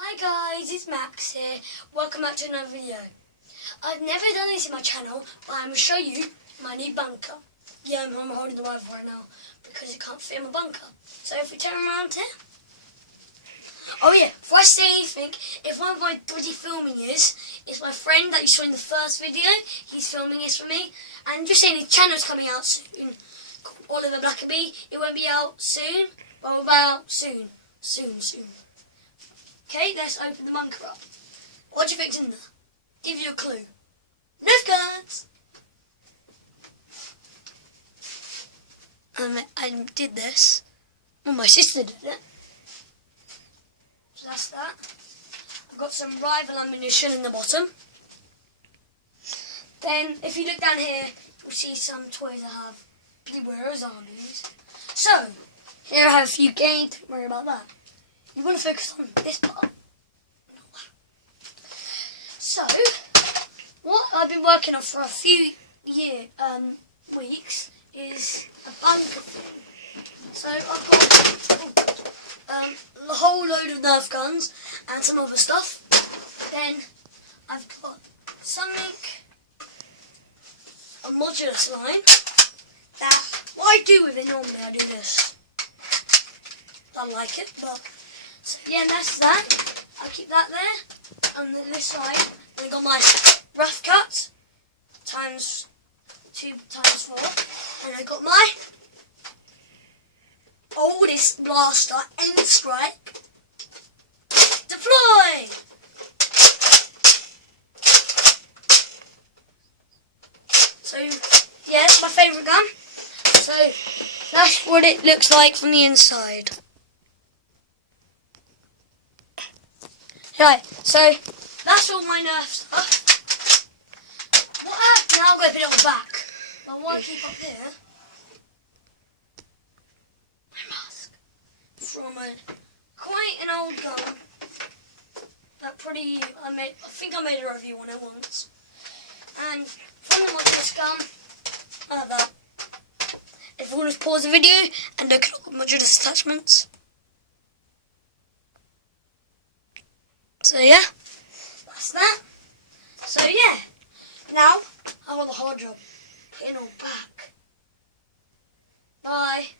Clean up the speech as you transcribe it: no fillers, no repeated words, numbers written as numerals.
Hi guys, it's Max here. Welcome back to another video. I've never done this in my channel, but I'm going to show you my new bunker. Yeah, I'm holding the Wi-Fi right now because it can't fit in my bunker. So if we turn around here. Oh yeah, before I say anything, if one of my bloody filming it's my friend that you saw in the first video. He's filming this for me. And just saying his channel's coming out soon. Oliver Blackaby. It won't be out soon, but it'll be out soon. Soon. Okay, let's open the bunker up. What do you think's in there? Give you a clue. Nerf guns! I did this. Well, my sister did it. So that's that. I've got some rival ammunition in the bottom. Then, if you look down here, you'll see some toys I have. Beware of zombies. So, here I have a few games. Don't worry about that. You want to focus on this part. So, what I've been working on for a few weeks is a bunker thing. So I've got a whole load of Nerf guns and some other stuff. Then I've got a modulus line. That what I do with it normally, I do this. Don't like it, but so yeah, that's that. I'll keep that there. On this side, and I got my rough cut times 2 times 4, and I got my oldest blaster, End Strike. Deploy! So yeah, it's my favourite gun. So that's what it looks like from the inside. Right, so that's all my Nerf stuff. Now I'm going to put it on the back. But what I keep up here, my mask from quite an old gun. I think I made a review on it once. And from the modulus gun, I have that. If you want to pause the video and look at all the modulus attachments. So yeah, that's that. So yeah, now I've got the hard job. Put it all back. Bye.